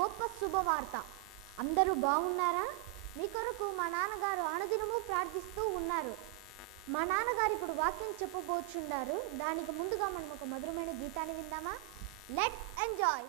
గొప్ప శుభవార్త. అందరూ బాగున్నారా? మీ కొరకు మా నాన్నగారు అనుదినము ప్రార్థిస్తూ ఉన్నారు. మా నాన్నగారు ఇప్పుడు వాక్యం చెప్పబోచున్నారు. దానికి ముందుగా మనం ఒక మధురమైన గీతాన్ని విందామా? Let's enjoy.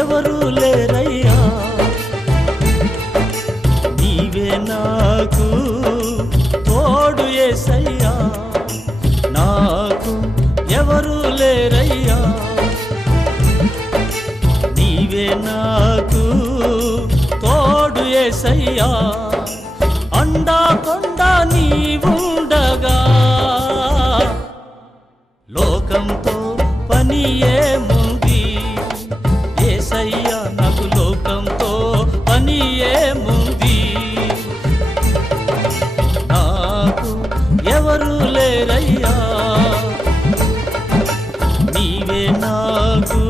ఎవరు లేరయ్యా, నీవే నాకు తోడు యేసయ్యా. నాకు ఎవరు లేరయ్యా, నీవే నాకు తోడు యేసయ్యా. అండా కొండ నీవుండగా లోకంతో పని ఏముంది యేసయ్యా, నాకు లోకంతో పని ఏముంది. నాకు ఎవరు లేరయ్యా, నీవే నాకు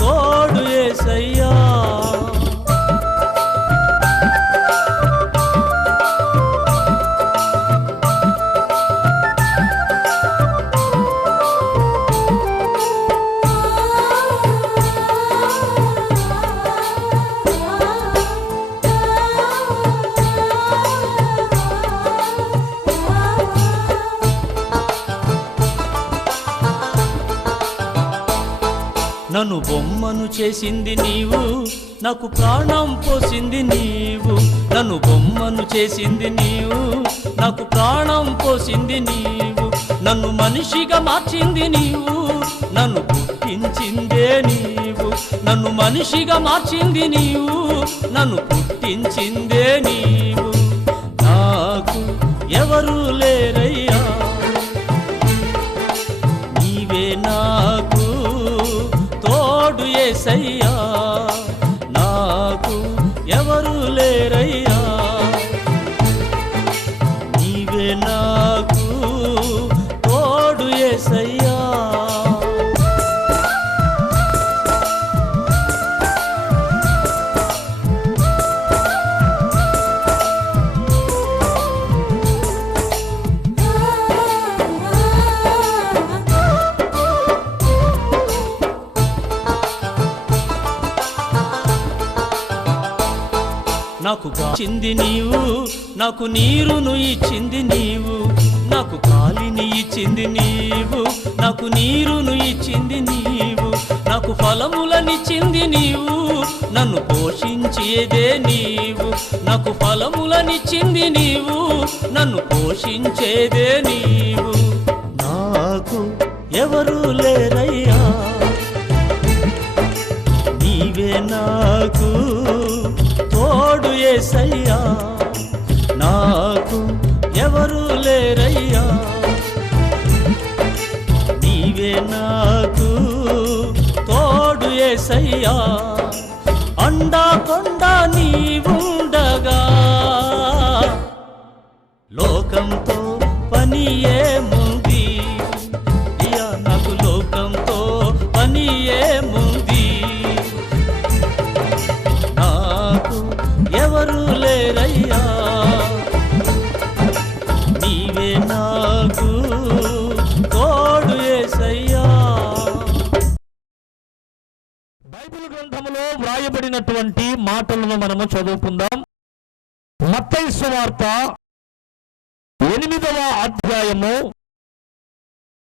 తోడు యేసయ్యా. నన్ను బొమ్మను చేసింది నీవు, నాకు ప్రాణం పోసింది నీవు. నన్ను బొమ్మను చేసింది నీవు, నాకు ప్రాణం పోసింది నీవు. నన్ను మనిషిగా మార్చింది నీవు, నన్ను పుట్టించిందే నీవు. నన్ను మనిషిగా మార్చింది నీవు, నన్ను పుట్టించిందే నీవు. నాకు ఎవరు లేరయ్యా, నీవే నాకు తోడు యేసయ్యా. నాకు ఎవరు లేరయ్యా, నీవే నాకు తోడు యేసయ్యా. నాకు ఇచ్చింది నీవు, నాకు నీరును ఇచ్చింది నీవు. నాకు గాలిని ఇచ్చింది నీవు, నాకు నీరును ఇచ్చింది నీవు. నాకు ఫలములనిచ్చింది నీవు, నన్ను పోషించేదే నీవు. నాకు ఫలములనిచ్చింది నీవు, నన్ను పోషించేదే నీవు. నాకు ఎవరు లేరయ్యా, నీవే నాకు తోడు యేసయ్యా. నాకు ఎవరు లేరయ్యా, నీవే నాకు తోడు యేసయ్యా. అండా కొండ నీవుండగా లోకంతో పని ఏముంది అయ్యా, నాకు లోకంతో పని ఏముంది. నాకు ఎవరు లేరయ్యా, నీవే నాకు తోడు యేసయ్యా. బైబిల్ గ్రంథములో వ్రాయబడినటువంటి మాటలను మనము చదువుకుందాం. మత్తయి సువార్త 8వ అధ్యాయము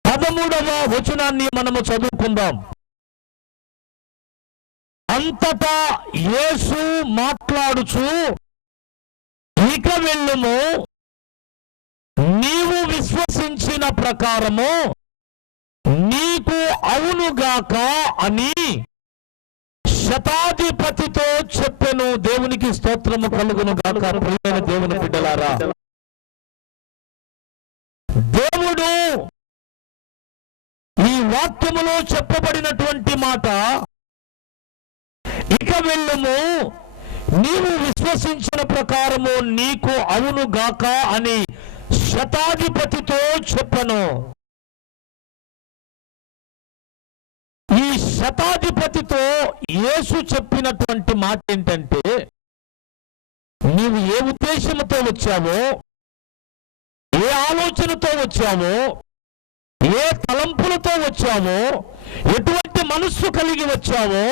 13వ వచనాన్ని మనము చదువుకుందాం. అంతటా యేసు మాట్లాడుచు, ఇక వెళ్ళుము, నీవు విశ్వసించిన ప్రకారము నీకు అవునుగాక అని శతాధిపతితో చెప్పెను. దేవునికి స్తోత్రము కలుగును గాక. ప్రియమైన దేవుని బిడ్డలారా, దేవుడు ఈ వాక్యములో చెప్పబడినటువంటి మాట ఇక వెళ్ళుము, నీవు విశ్వసించిన ప్రకారము నీకు అవును గాక అని శతాధిపతితో చెప్పను. ఈ శతాధిపతితో యేసు చెప్పినటువంటి మాట ఏంటంటే, నీవు ఏ ఉద్దేశంతో వచ్చావో, ఏ ఆలోచనతో వచ్చావో, ఏ తలంపులతో వచ్చావో, ఎటువంటి మనస్సు కలిగి వచ్చావో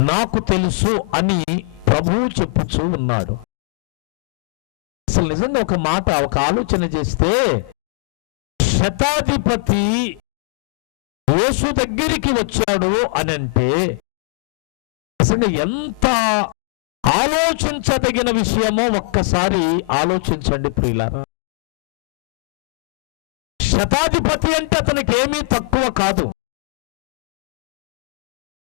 నాకు తెలుసు అని ప్రభువు చెప్పుచూ ఉన్నాడు. అసలు నిజంగా ఒక మాట, ఒక ఆలోచన చేస్తే, శతాధిపతి యేసు దగ్గరికి వచ్చాడు అని అంటే అసలు ఎంత ఆలోచించదగిన విషయమో ఒక్కసారి ఆలోచించండి ప్రియులారా. శతాధిపతి అంటే అతనికి ఏమీ తక్కువ కాదు,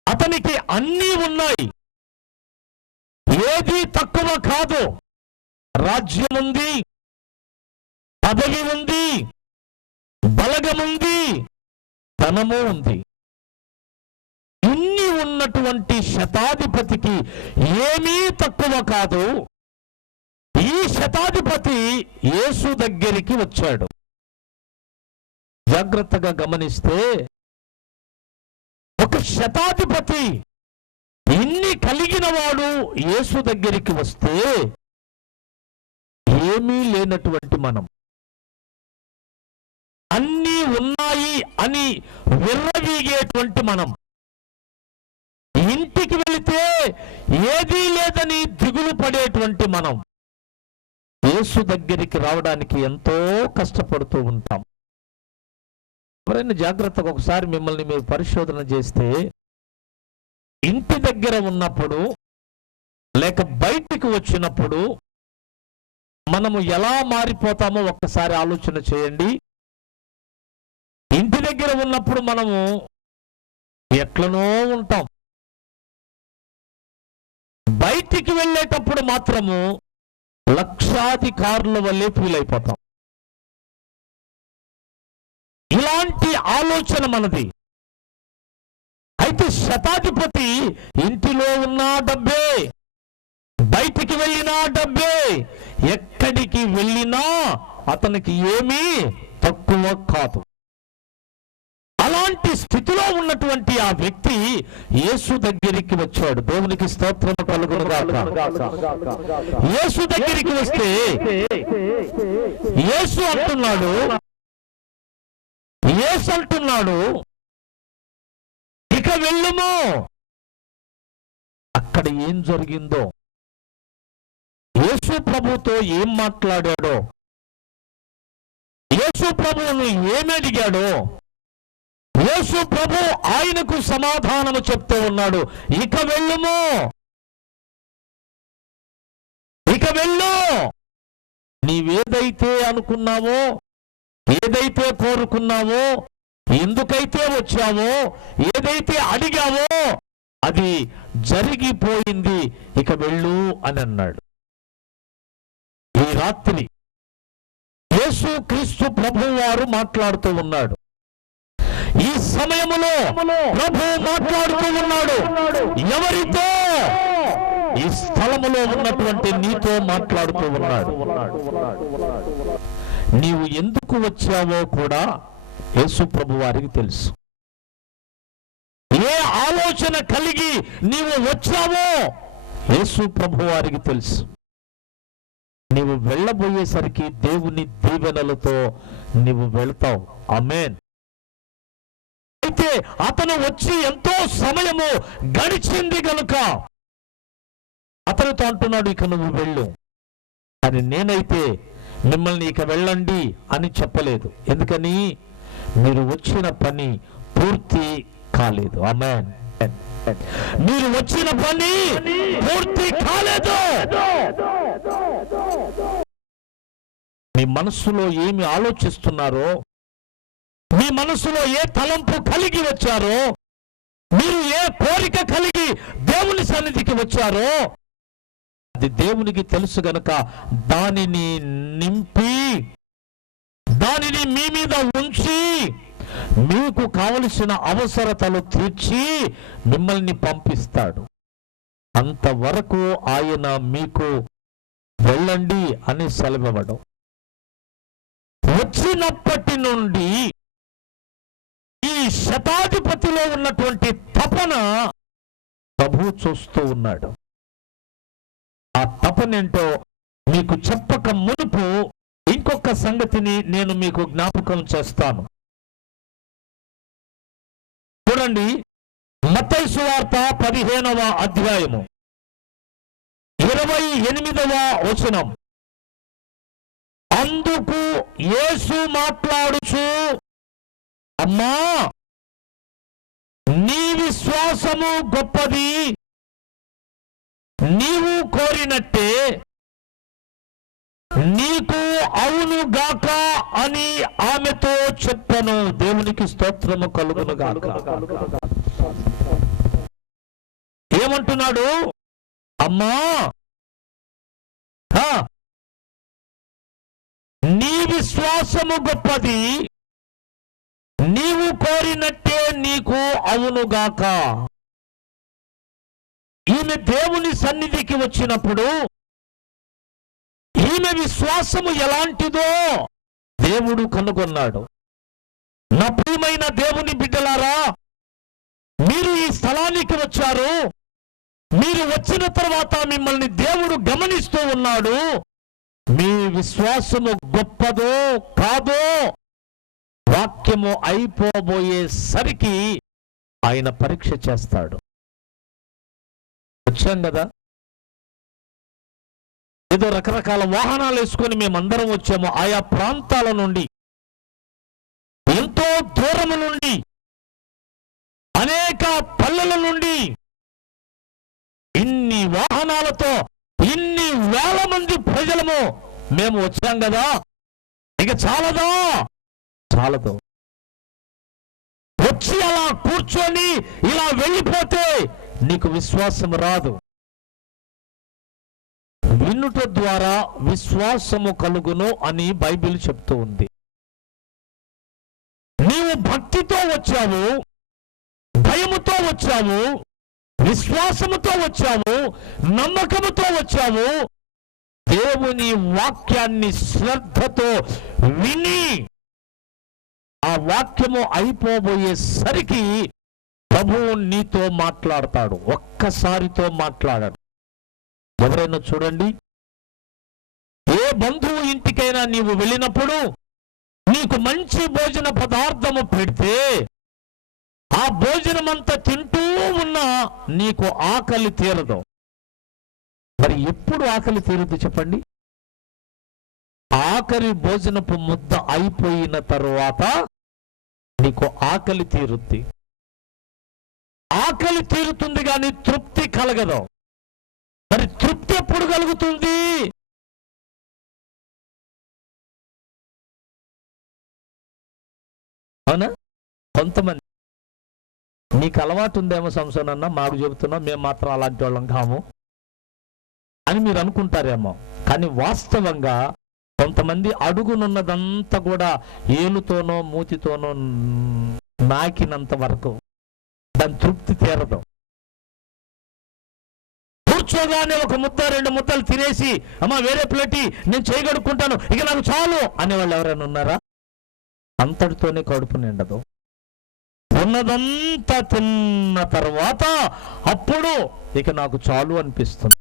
అతనికి అన్నీ ఉన్నాయి, ఏది తక్కువ కాదు. రాజ్యం ఉంది, పదవి ఉంది, బలగముంది, ధనము ఉంది. ఇన్ని ఉన్నటువంటి శతాధిపతికి ఏమీ తక్కువ కాదు. ఈ శతాధిపతి యేసు దగ్గరికి వచ్చాడు. జాగ్రత్తగా గమనిస్తే, ఒక శతాధిపతి ఇన్ని కలిగిన వాడు యేసు దగ్గరికి వస్తే ఏమీ లేనటువంటి మనం, అన్నీ ఉన్నాయి అని విర్రవీగేటువంటి మనం, ఇంటికి వెళితే ఏదీ లేదని దిగులు పడేటువంటి మనం యేసు దగ్గరికి రావడానికి ఎంతో కష్టపడుతూ ఉంటాం. ఎవరైనా జాగ్రత్తగా ఒకసారి మిమ్మల్ని మీరు పరిశోధన చేస్తే, ఇంటి దగ్గర ఉన్నప్పుడు లేక బయటికి వచ్చినప్పుడు మనము ఎలా మారిపోతామో ఒక్కసారి ఆలోచన చేయండి. ఇంటి దగ్గర ఉన్నప్పుడు మనము ఎట్లనో ఉంటాం, బయటికి వెళ్ళేటప్పుడు మాత్రము లక్షాధికారుల వల్లే ఫీల్ అయిపోతాం. ఇలాంటి ఆలోచన మనది. అయితే శతాధిపతి ఇంటిలో ఉన్న డబ్బే, బయటికి వెళ్ళినా డబ్బే, ఎక్కడికి వెళ్ళినా అతనికి ఏమీ తక్కువ కాదు. అలాంటి స్థితిలో ఉన్నటువంటి ఆ వ్యక్తి యేసు దగ్గరికి వచ్చాడు. దేవునికి స్తోత్రం కలుగును గాక. యేసు దగ్గరికి వస్తే యేసు అంటున్నాడు, ఇక వెళ్ళుము. అక్కడ ఏం జరిగిందో, యేసు ప్రభుతో ఏం మాట్లాడాడో, యేసు ప్రభువును ఏమడిగాడో, యేసు ప్రభు ఆయనకు సమాధానము చెప్తూ ఉన్నాడు. ఇక వెళ్ళుము, ఇక వెళ్ళు. నీవేదైతే అనుకున్నావో, ఏదైతే కోరుకున్నావో, ఎందుకైతే వచ్చావో, ఏదైతే అడిగావో అది జరిగిపోయింది, ఇక వెళ్ళు అని అన్నాడు. ఈ రాత్రి యేసు క్రీస్తు ప్రభు వారు మాట్లాడుతూ ఉన్నాడు. ఈ సమయములో ప్రభు మాట్లాడుతూ ఉన్నాడు. ఎవరితో? ఈ స్థలములో ఉన్నటువంటి నీతో మాట్లాడుతూ ఉన్నాడు. నీవు ఎందుకు వచ్చావో కూడా యేసు ప్రభు వారికి తెలుసు. ఏ ఆలోచన కలిగి నీవు వచ్చావో యేసు ప్రభు వారికి తెలుసు. నీవు వెళ్ళబోయేసరికి దేవుని దీవెనలతో నీవు వెళ్తావు. ఆమేన్. అయితే అతను వచ్చి ఎంతో సమయము గడిచింది గనుక అతనితో అంటున్నాడు, ఇక నువ్వు వెళ్ళు అని. నేనైతే మిమ్మల్ని ఇక వెళ్ళండి అని చెప్పలేదు. ఎందుకని? మీరు వచ్చిన పని పూర్తి కాలేదు. ఆమేన్. మీరు వచ్చిన పని పూర్తి కాలేదు. మీ మనస్సులో ఏమి ఆలోచిస్తున్నారో, మీ మనసులో ఏ తలంపు కలిగి వచ్చారో, మీరు ఏ కోరిక కలిగి దేవుని సన్నిధికి వచ్చారో అది దేవునికి తెలుసు గనక దానిని నింపి, దానిని మీ మీద ఉంచి, మీకు కావలసిన అవసరతలు తీర్చి మిమ్మల్ని పంపిస్తాడు. అంతవరకు ఆయన మీకు వెళ్ళండి అని సెలవివ్వడం. వచ్చినప్పటి నుండి ఈ శతాధిపతిలో ఉన్నటువంటి తపన ప్రభువు చూస్తూ ఉన్నాడు. ఆ తపనేంటో మీకు చెప్పక మునుపు ఇంకొక సంగతిని నేను మీకు జ్ఞాపకం చేస్తాను. చూడండి, మత్తయి సువార్త 15వ అధ్యాయము 28వ వచనం. అందుకు యేసు మాట్లాడుచు, అమ్మా, నీ విశ్వాసము గొప్పది, నీవు కోరినట్టే నీకు అవును గాక అని ఆమెతో చెప్పను. దేవునికి స్తోత్రము కలుగును గాక. ఏమంటున్నాడు? అమ్మా, నీ విశ్వాసము గొప్పది, నీవు కోరినట్టే నీకు అవునుగాక. ఈమె దేవుని సన్నిధికి వచ్చినప్పుడు ఈమె విశ్వాసము ఎలాంటిదో దేవుడు కనుగొన్నాడు. నా ప్రియమైన దేవుని బిడ్డలారా, మీరు ఈ స్థలానికి వచ్చారు. మీరు వచ్చిన తర్వాత మిమ్మల్ని దేవుడు గమనిస్తూ ఉన్నాడు. మీ విశ్వాసము గొప్పదో కాదో వాక్యము అయిపోబోయేసరికి ఆయన పరీక్ష చేస్తాడు. వచ్చాం కదా, ఏదో రకరకాల వాహనాలు వేసుకొని మేమందరం వచ్చాము. ఆయా ప్రాంతాల నుండి, ఎంతో దూరము నుండి, అనేక పల్లెల నుండి ఇన్ని వాహనాలతో ఇన్ని వేల మంది ప్రజలము మేము వచ్చాం కదా. ఇక చాలదా? చాలదు. వచ్చి అలా కూర్చొని ఇలా వెళ్ళిపోతే నీకు విశ్వాసం రాదు. వినుట ద్వారా విశ్వాసము కలుగును అని బైబిల్ చెప్తూ ఉంది. నీవు భక్తితో వచ్చావు, భయముతో వచ్చావు, విశ్వాసముతో వచ్చావు, నమ్మకముతో వచ్చావు. దేవుని వాక్యాన్ని శ్రద్ధతో విని ఆ వాక్యము అయిపోబోయేసరికి ప్రభువు నీతో మాట్లాడతాడు. ఒక్కసారితో మాట్లాడాడు. ఎవరైనా చూడండి, ఏ బంధువు ఇంటికైనా నీవు వెళ్ళినప్పుడు నీకు మంచి భోజన పదార్థము పెడితే ఆ భోజనం అంతా తింటూ ఉన్నా నీకు ఆకలి తీరదు. మరి ఎప్పుడు ఆకలి తీరదు చెప్పండి? ఆఖరి భోజనపు ముద్ద అయిపోయిన తరువాత నీకు ఆకలి తీరుద్ది. ఆకలి తీరుతుంది కానీ తృప్తి కలగదు. మరి తృప్తి ఎప్పుడు కలుగుతుంది? అవునా? కొంతమంది, నీకు అలవాటు ఉందేమో సంసోన్ అన్న, మాకు చెబుతున్నాం, మేము మాత్రం అలాంటి వాళ్ళం కాము అని మీరు అనుకుంటారేమో. కానీ వాస్తవంగా కొంతమంది అడుగునున్నదంతా కూడా ఏలుతోనో మూతితోనో నాకినంత వరకు దాని తృప్తి తీరదు. కూర్చోగానే ఒక ముద్ద రెండు ముద్దలు తినేసి, అమ్మా వేరే ప్లేట్ నేను చేయగడుక్కుంటాను, ఇక నాకు చాలు అనేవాళ్ళు ఎవరైనా ఉన్నారా? అంతటితోనే కడుపు నిండదు. ఉన్నదంతా తిన్న తర్వాత అప్పుడు ఇక నాకు చాలు అనిపిస్తుంది.